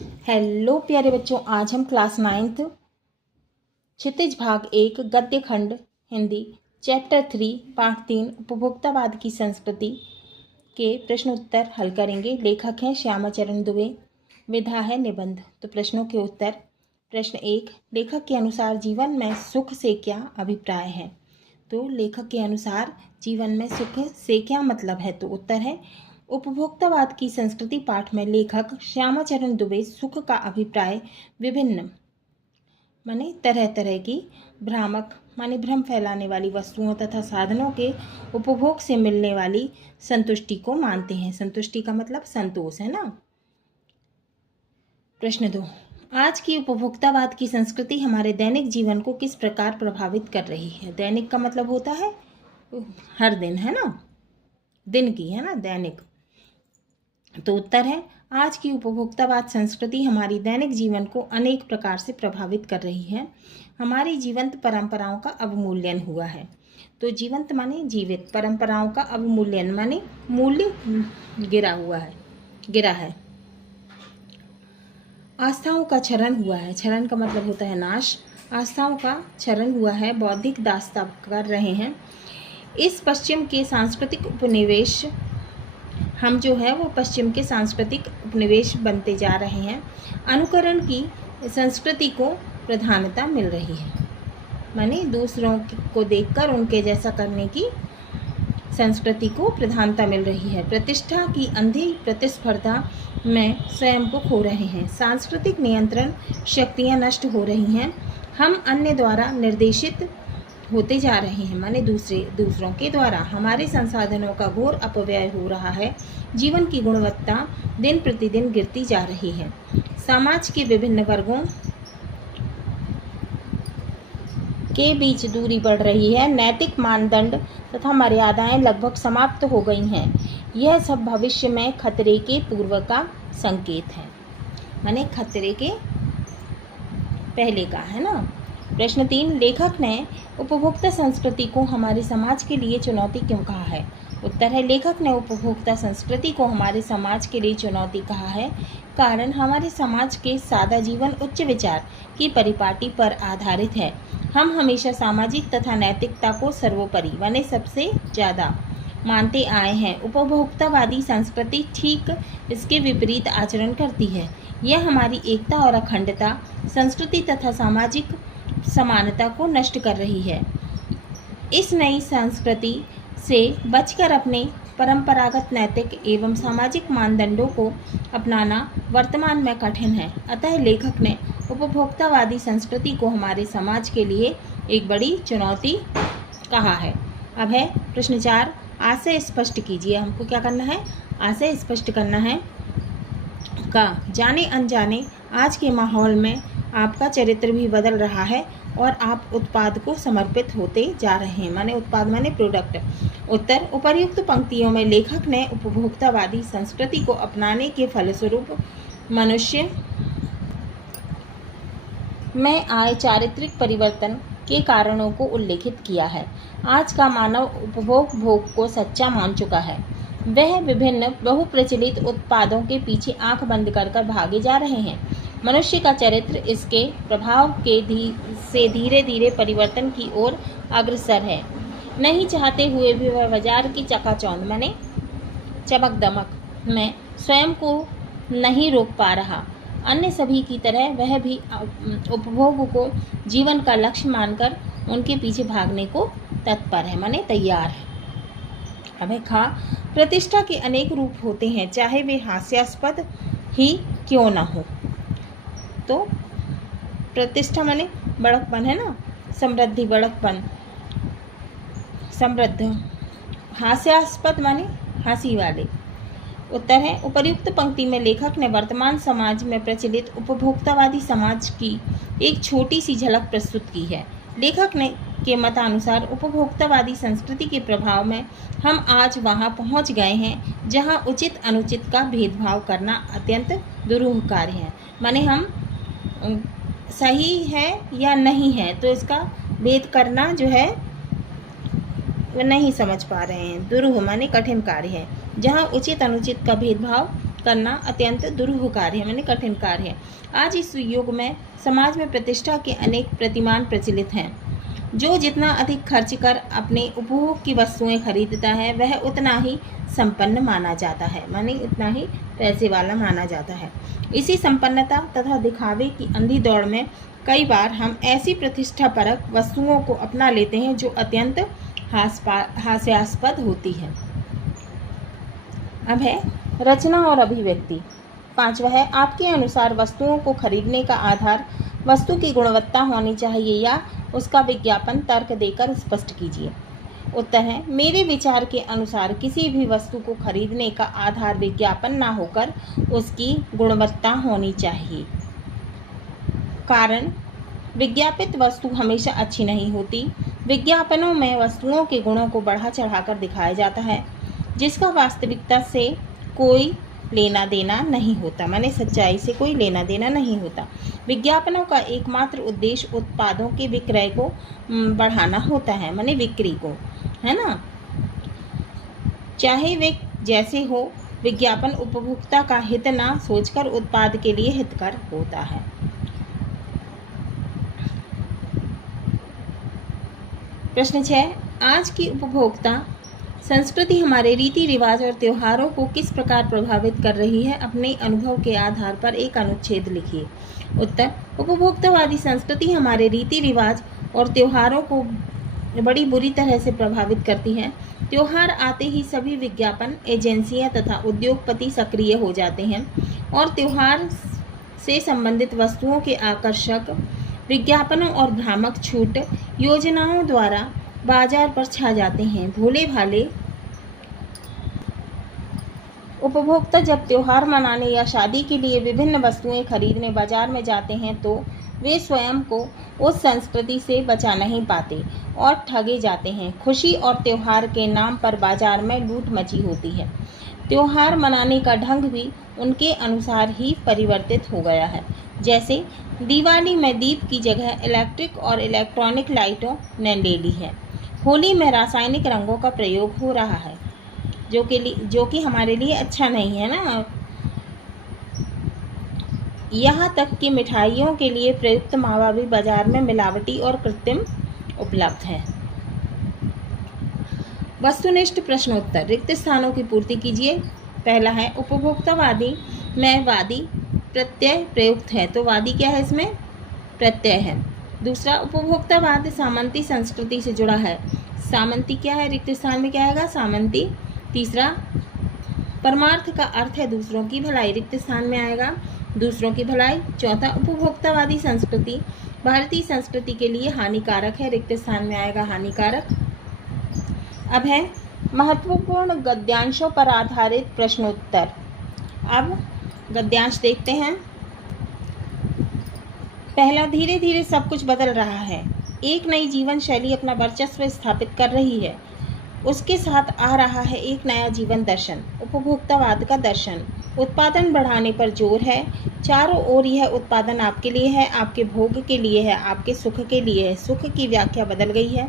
Hello प्यारे बच्चों, आज हम क्लास 9th क्षितिज भाग 1 गद्य खंड हिंदी चैप्टर 3 पाठ 3 उपभोक्तावाद की संस्कृति के प्रश्न उत्तर हल करेंगे। लेखक हैं श्यामाचरण दुबे, विधा है निबंध। तो प्रश्नों के उत्तर। प्रश्न 1, लेखक के अनुसार जीवन में सुख से क्या अभिप्राय है? तो लेखक के अनुसार जीवन में सुख से क्या मतलब है? तो उत्तर है उपभोक्तावाद की संस्कृति। पाठ में लेखक श्यामाचरण दुबे सुख का अभिप्राय विभिन्न माने तरह तरह की भ्रामक माने भ्रम फैलाने वाली वस्तुओं तथा साधनों के उपभोग से मिलने वाली संतुष्टि को मानते हैं। संतुष्टि का मतलब संतोष है ना। प्रश्न 2, आज की उपभोक्तावाद की संस्कृति हमारे दैनिक जीवन को किस प्रकार प्रभावित कर रही है? दैनिक का मतलब होता है हर दिन, है ना, दिन की, है ना, दैनिक। तो उत्तर है आज की उपभोक्तावाद संस्कृति हमारी दैनिक जीवन को अनेक प्रकार से प्रभावित कर रही है। हमारी जीवंत परंपराओं का अवमूल्यन हुआ है। तो जीवंत माने जीवित, परंपराओं का अवमूल्यन माने मूल्य गिरा है। आस्थाओं का क्षरण हुआ है। क्षरण का मतलब होता है नाश। आस्थाओं का क्षरण हुआ है। बौद्धिक दास्तां कर रहे हैं। इस पश्चिम के सांस्कृतिक उपनिवेश हम जो है वो पश्चिम के सांस्कृतिक उपनिवेश बनते जा रहे हैं। अनुकरण की संस्कृति को प्रधानता मिल रही है, माने दूसरों को देखकर उनके जैसा करने की संस्कृति को प्रधानता मिल रही है। प्रतिष्ठा की अंधी प्रतिस्पर्धा में स्वयं को खो रहे हैं। सांस्कृतिक नियंत्रण शक्तियां नष्ट हो रही हैं। हम अन्य द्वारा निर्देशित होते जा रहे हैं, माने दूसरों के द्वारा हमारे संसाधनों का घोर अपव्यय हो रहा है। जीवन की गुणवत्ता दिन प्रतिदिन गिरती जा रही है। समाज के विभिन्न वर्गों के बीच दूरी बढ़ रही है। नैतिक मानदंड तथा मर्यादाएं लगभग समाप्त हो गई हैं। यह सब भविष्य में खतरे के पूर्व का संकेत है, माने खतरे के पहले का, है ना। प्रश्न 3, लेखक ने उपभोक्ता संस्कृति को हमारे समाज के लिए चुनौती क्यों कहा है? उत्तर है लेखक ने उपभोक्ता संस्कृति को हमारे समाज के लिए चुनौती कहा है कारण हमारे समाज के सादा जीवन उच्च विचार की परिपाटी पर आधारित है। हम हमेशा सामाजिक तथा नैतिकता को सर्वोपरि माने सबसे ज़्यादा मानते आए हैं। उपभोक्तावादी संस्कृति ठीक इसके विपरीत आचरण करती है। यह हमारी एकता और अखंडता, संस्कृति तथा सामाजिक समानता को नष्ट कर रही है। इस नई संस्कृति से बचकर अपने परंपरागत नैतिक एवं सामाजिक मानदंडों को अपनाना वर्तमान में कठिन है। अतः लेखक ने उपभोक्तावादी संस्कृति को हमारे समाज के लिए एक बड़ी चुनौती कहा है। अब है प्रश्न 4, आशय स्पष्ट कीजिए। हमको क्या करना है? आशय स्पष्ट करना है। जाने अनजाने आज के माहौल में आपका चरित्र भी बदल रहा है और आप उत्पाद को समर्पित होते जा रहे हैं, माने उत्पाद माने प्रोडक्ट। उत्तर, उपर्युक्त पंक्तियों में लेखक ने उपभोक्तावादी संस्कृति को अपनाने के फलस्वरूप मनुष्य में आए चारित्रिक परिवर्तन के कारणों को उल्लेखित किया है। आज का मानव उपभोग भोग को सच्चा मान चुका है। वह विभिन्न बहुप्रचलित उत्पादों के पीछे आंख बंद कर भागे जा रहे हैं। मनुष्य का चरित्र इसके प्रभाव से धीरे धीरे परिवर्तन की ओर अग्रसर है। नहीं चाहते हुए भी वह बाजार की चकाचौंध माने चमक दमक में स्वयं को नहीं रोक पा रहा। अन्य सभी की तरह वह भी उपभोग को जीवन का लक्ष्य मानकर उनके पीछे भागने को तत्पर है, माने तैयार है। अब खा, प्रतिष्ठा के अनेक रूप होते हैं, चाहे वे हास्यास्पद ही क्यों न हो। तो प्रतिष्ठा माने बड़कपन, है ना, समृद्धि, बड़कपन, समृद्ध। हास्यास्पद माने हंसी वाले। उत्तर है उपर्युक्त पंक्ति में लेखक ने वर्तमान समाज में प्रचलित उपभोक्तावादी समाज की एक छोटी सी झलक प्रस्तुत की है। लेखक ने के मतानुसार उपभोक्तावादी संस्कृति के प्रभाव में हम आज वहां पहुंच गए हैं जहां उचित अनुचित का भेदभाव करना अत्यंत दुरूह कार्य है, माने हम सही है या नहीं है तो इसका भेद करना जो है वह नहीं समझ पा रहे हैं। दुरूह माने कठिन कार्य है, जहाँ उचित अनुचित का भेदभाव करना अत्यंत दुरूह कार्य है, माने कठिन कार्य है। आज इस युग में समाज में प्रतिष्ठा के अनेक प्रतिमान प्रचलित हैं। जो जितना अधिक खर्च कर अपने उपभोग की वस्तुएं खरीदता है वह उतना ही संपन्न माना जाता है, माने उतना ही पैसे वाला माना जाता है। इसी संपन्नता तथा दिखावे की अंधी दौड़ में कई बार हम ऐसी प्रतिष्ठापरक वस्तुओं को अपना लेते हैं जो अत्यंत हास्यास्पद होती है। अब है रचना और अभिव्यक्ति। 5वां है, आपके अनुसार वस्तुओं को खरीदने का आधार वस्तु की गुणवत्ता होनी चाहिए या उसका विज्ञापन तर्क देकर स्पष्ट कीजिए। उत्तर है, मेरे विचार के अनुसार किसी भी वस्तु को खरीदने का आधार विज्ञापन ना होकर उसकी गुणवत्ता होनी चाहिए। कारण, विज्ञापित वस्तु हमेशा अच्छी नहीं होती। विज्ञापनों में वस्तुओं के गुणों को बढ़ा चढ़ाकर दिखाया जाता है जिसका वास्तविकता से कोई लेना देना नहीं होता, माने सच्चाई से कोई लेना देना नहीं होता। विज्ञापनों का एकमात्र उद्देश्य उत्पादों के विक्रय को बढ़ाना होता है, माने बिक्री को, है ना। चाहे वे जैसे हो, विज्ञापन उपभोक्ता का हित ना सोचकर उत्पाद के लिए हितकर होता है। प्रश्न 6, आज की उपभोक्ता संस्कृति हमारे रीति रिवाज और त्योहारों को किस प्रकार प्रभावित कर रही है? अपने अनुभव के आधार पर एक अनुच्छेद लिखिए। उत्तर, उपभोक्तावादी संस्कृति हमारे रीति रिवाज और त्योहारों को बड़ी बुरी तरह से प्रभावित करती है। त्योहार आते ही सभी विज्ञापन एजेंसियां तथा उद्योगपति सक्रिय हो जाते हैं और त्योहार से संबंधित वस्तुओं के आकर्षक विज्ञापनों और भ्रामक छूट योजनाओं द्वारा बाजार पर छा जाते हैं। भोले भाले उपभोक्ता जब त्योहार मनाने या शादी के लिए विभिन्न वस्तुएं खरीदने बाजार में जाते हैं तो वे स्वयं को उस संस्कृति से बचा नहीं पाते और ठगे जाते हैं। खुशी और त्योहार के नाम पर बाजार में लूट मची होती है। त्योहार मनाने का ढंग भी उनके अनुसार ही परिवर्तित हो गया है। जैसे दिवाली में दीप की जगह इलेक्ट्रिक और इलेक्ट्रॉनिक लाइटों ने ले ली है। होली में रासायनिक रंगों का प्रयोग हो रहा है जो कि हमारे लिए अच्छा नहीं है ना। यहाँ तक कि मिठाइयों के लिए प्रयुक्त मावा भी बाजार में मिलावटी और कृत्रिम उपलब्ध है। वस्तुनिष्ठ प्रश्नोत्तर, रिक्त स्थानों की पूर्ति कीजिए। पहला है, उपभोक्तावादी में वादी प्रत्यय प्रयुक्त है, तो वादी क्या है? इसमें प्रत्यय है। दूसरा, उपभोक्तावाद सामंती संस्कृति से जुड़ा है। सामंती क्या है? रिक्त स्थान में क्या आएगा? सामंती। तीसरा, परमार्थ का अर्थ है दूसरों की भलाई, रिक्त स्थान में आएगा दूसरों की भलाई। चौथा, उपभोक्तावादी संस्कृति भारतीय संस्कृति के लिए हानिकारक है, रिक्त स्थान में आएगा हानिकारक। अब है महत्वपूर्ण गद्यांशों पर आधारित प्रश्नोत्तर। अब गद्यांश देखते हैं। पहला, धीरे धीरे सब कुछ बदल रहा है। एक नई जीवन शैली अपना वर्चस्व स्थापित कर रही है। उसके साथ आ रहा है एक नया जीवन दर्शन, उपभोक्तावाद का दर्शन। उत्पादन बढ़ाने पर जोर है। चारों ओर यह उत्पादन आपके लिए है, आपके भोग के लिए है, आपके सुख के लिए है। सुख की व्याख्या बदल गई है।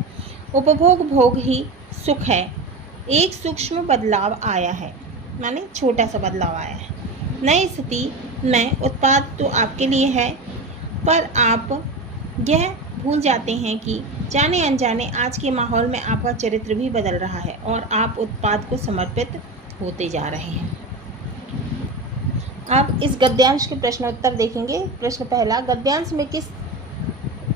उपभोग भोग ही सुख है। एक सूक्ष्म बदलाव आया है, माने छोटा सा बदलाव आया है। नई स्थिति में उत्पाद तो आपके लिए है, पर आप यह भूल जाते हैं कि जाने अनजाने आज के माहौल में आपका चरित्र भी बदल रहा है और आप उत्पाद को समर्पित होते जा रहे हैं। अब इस गद्यांश के प्रश्नोत्तर देखेंगे। प्रश्न पहला, गद्यांश में किस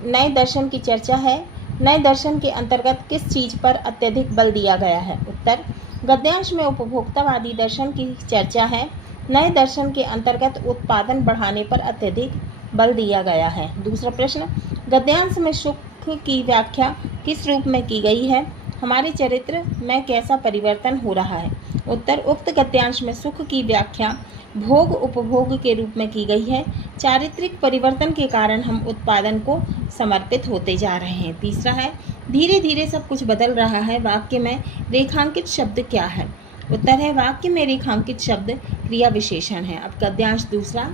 नए दर्शन की चर्चा है? नए दर्शन के अंतर्गत किस चीज पर अत्यधिक बल दिया गया है? उत्तर, गद्यांश में उपभोक्तावादी दर्शन की चर्चा है। नए दर्शन के अंतर्गत उत्पादन बढ़ाने पर अत्यधिक बल दिया गया है। दूसरा प्रश्न, गद्यांश में सुख की व्याख्या किस रूप में की गई है? हमारे चरित्र में कैसा परिवर्तन हो रहा है? उत्तर, उक्त गद्यांश में सुख की व्याख्या भोग उपभोग के रूप में की गई है। चारित्रिक परिवर्तन के कारण हम उत्पादन को समर्पित होते जा रहे हैं। तीसरा है, धीरे धीरे सब कुछ बदल रहा है। वाक्य में रेखांकित शब्द क्या है? उत्तर है, वाक्य में रेखांकित शब्द क्रिया विशेषण है। अब गद्यांश दूसरा,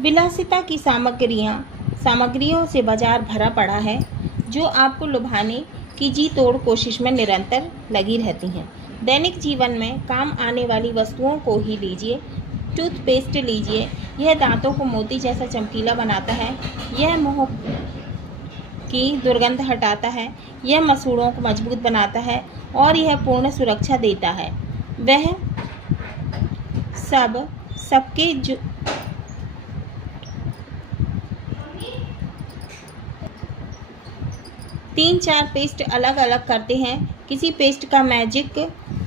विलासिता की सामग्रियों से बाजार भरा पड़ा है जो आपको लुभाने की जी तोड़ कोशिश में निरंतर लगी रहती हैं। दैनिक जीवन में काम आने वाली वस्तुओं को ही लीजिए। टूथपेस्ट लीजिए, यह दांतों को मोती जैसा चमकीला बनाता है, यह मुंह की दुर्गंध हटाता है, यह मसूड़ों को मजबूत बनाता है और यह पूर्ण सुरक्षा देता है। वह सबके जो 3-4 पेस्ट अलग अलग करते हैं। किसी पेस्ट का मैजिक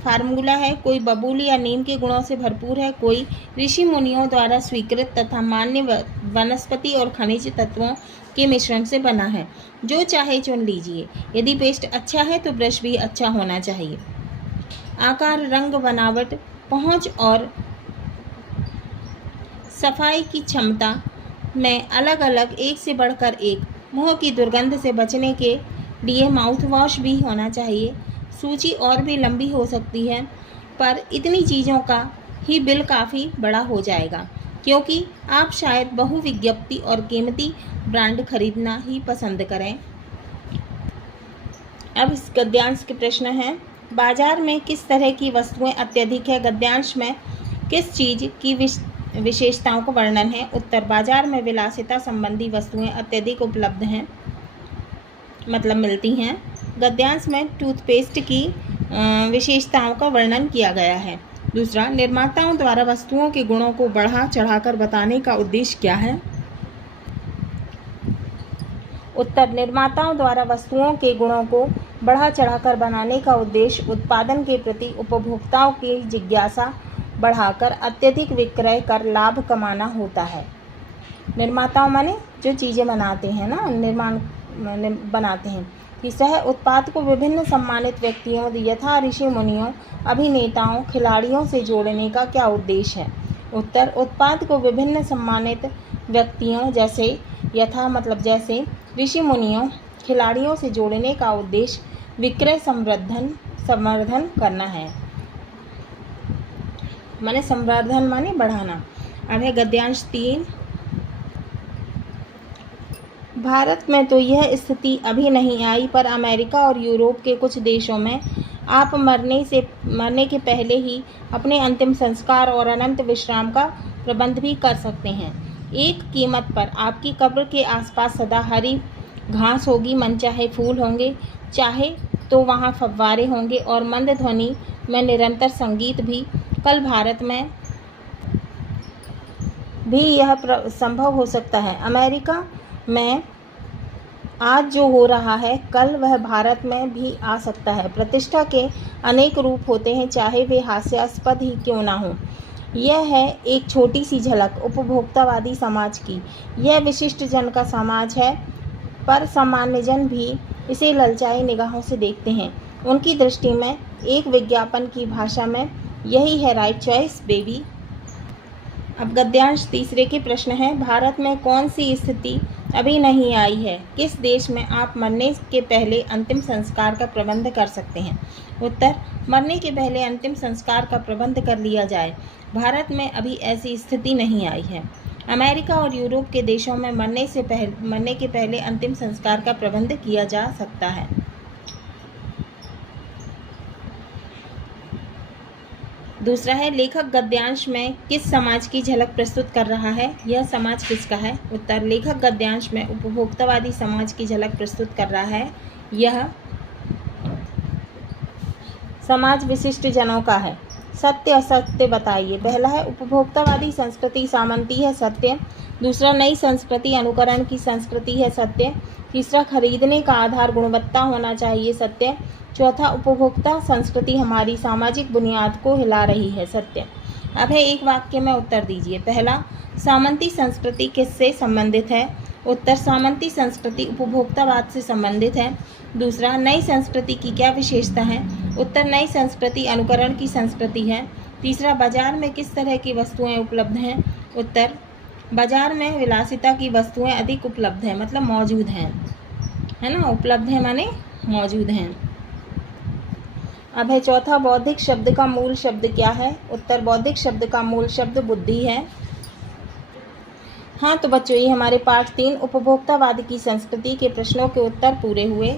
फार्मूला है, कोई बबूल या नीम के गुणों से भरपूर है, कोई ऋषि मुनियों द्वारा स्वीकृत तथा मान्य वनस्पति और खनिज तत्वों के मिश्रण से बना है। जो चाहे चुन लीजिए। यदि पेस्ट अच्छा है तो ब्रश भी अच्छा होना चाहिए। आकार, रंग, बनावट, पहुँच और सफाई की क्षमता में अलग अलग एक से बढ़कर एक। मुंह की दुर्गंध से बचने के लिए माउथ वॉश भी होना चाहिए। सूची और भी लंबी हो सकती है, पर इतनी चीज़ों का ही बिल काफ़ी बड़ा हो जाएगा, क्योंकि आप शायद बहुविज्ञप्ति और कीमती ब्रांड खरीदना ही पसंद करें। अब इस गद्यांश के प्रश्न हैं। बाजार में किस तरह की वस्तुएं अत्यधिक है? गद्यांश में किस चीज़ की विशेषताओं का वर्णन है? उत्तर, बाजार में विलासिता संबंधी वस्तुएं अत्यधिक उपलब्ध हैं, मतलब मिलती हैं। गद्यांश में टूथपेस्ट की विशेषताओं का वर्णन किया गया है। दूसरा, निर्माताओं द्वारा वस्तुओं के गुणों को बढ़ा चढ़ाकर बताने का उद्देश्य क्या है? उत्तर, निर्माताओं द्वारा वस्तुओं के गुणों को बढ़ा चढ़ाकर बनाने का उद्देश्य उत्पादन के प्रति उपभोक्ताओं की जिज्ञासा बढ़ाकर अत्यधिक विक्रय कर लाभ कमाना होता है। निर्माताओं माने जो चीज़ें बनाते हैं ना, बनाते हैं। तीसरा है, उत्पाद को विभिन्न सम्मानित व्यक्तियों यथा ऋषि मुनियों, अभिनेताओं, खिलाड़ियों से जोड़ने का क्या उद्देश्य है? उत्तर, उत्पाद को विभिन्न सम्मानित व्यक्तियों जैसे यथा मतलब जैसे ऋषि मुनियों, खिलाड़ियों से जोड़ने का उद्देश्य विक्रय संवर्धन करना है। माने संवर्धन माने बढ़ाना। अब है गद्यांश 3। भारत में तो यह स्थिति अभी नहीं आई, पर अमेरिका और यूरोप के कुछ देशों में आप मरने के पहले ही अपने अंतिम संस्कार और अनंत विश्राम का प्रबंध भी कर सकते हैं। एक कीमत पर आपकी कब्र के आसपास सदा हरी घास होगी, मनचाहे फूल होंगे, चाहे तो वहाँ फव्वारे होंगे और मंद ध्वनि में निरंतर संगीत भी। कल भारत में भी यह संभव हो सकता है। अमेरिका में आज जो हो रहा है, कल वह भारत में भी आ सकता है। प्रतिष्ठा के अनेक रूप होते हैं, चाहे वे हास्यास्पद ही क्यों ना हो। यह है एक छोटी सी झलक उपभोक्तावादी समाज की। यह विशिष्ट जन का समाज है, पर सामान्य जन भी इसे ललचाई निगाहों से देखते हैं। उनकी दृष्टि में एक विज्ञापन की भाषा में यही है राइट चॉइस बेबी। अब गद्यांश 3 के प्रश्न हैं। भारत में कौन सी स्थिति अभी नहीं आई है? किस देश में आप मरने के पहले अंतिम संस्कार का प्रबंध कर सकते हैं? उत्तर, मरने के पहले अंतिम संस्कार का प्रबंध कर लिया जाए। भारत में अभी ऐसी स्थिति नहीं आई है। अमेरिका और यूरोप के देशों में मरने के पहले अंतिम संस्कार का प्रबंध किया जा सकता है। दूसरा है, लेखक गद्यांश में किस समाज की झलक प्रस्तुत कर रहा है? यह समाज किसका है? उत्तर, लेखक गद्यांश में उपभोक्तावादी समाज की झलक प्रस्तुत कर रहा है। यह समाज विशिष्ट जनों का है। सत्य असत्य बताइए। पहला है, उपभोक्तावादी संस्कृति सामंती है, सत्य। दूसरा, नई संस्कृति अनुकरण की संस्कृति है, सत्य। तीसरा, खरीदने का आधार गुणवत्ता होना चाहिए, सत्य। चौथा, उपभोक्ता संस्कृति हमारी सामाजिक बुनियाद को हिला रही है, सत्य। अब है एक वाक्य में उत्तर दीजिए। पहला, सामंती संस्कृति किससे संबंधित है? उत्तर, सामंती संस्कृति उपभोक्तावाद से संबंधित है। दूसरा, नई संस्कृति की क्या विशेषता है? उत्तर, नई संस्कृति अनुकरण की संस्कृति है। तीसरा, बाजार में किस तरह की वस्तुएं उपलब्ध हैं? उत्तर, बाजार में विलासिता की वस्तुएं अधिक उपलब्ध हैं, मतलब मौजूद हैं, है ना। उपलब्ध है माने मौजूद हैं। अब है चौथा, बौद्धिक शब्द का मूल शब्द क्या है? उत्तर, बौद्धिक शब्द का मूल शब्द बुद्धि है। हाँ तो बच्चों, ये हमारे पाठ 3 उपभोक्तावाद की संस्कृति के प्रश्नों के उत्तर पूरे हुए।